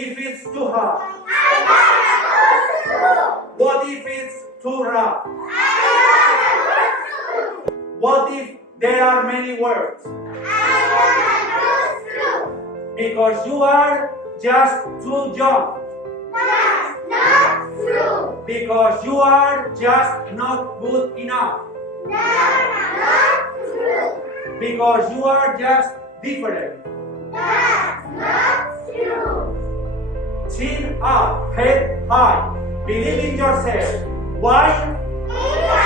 if it's too hard? What if it's too rough? What if there are many words? Because you are just too young. That's not true. Because you are just not good enough. That's not true. Because you are just different. That's not true. Chin up, head high. Believe in yourself. Why? Because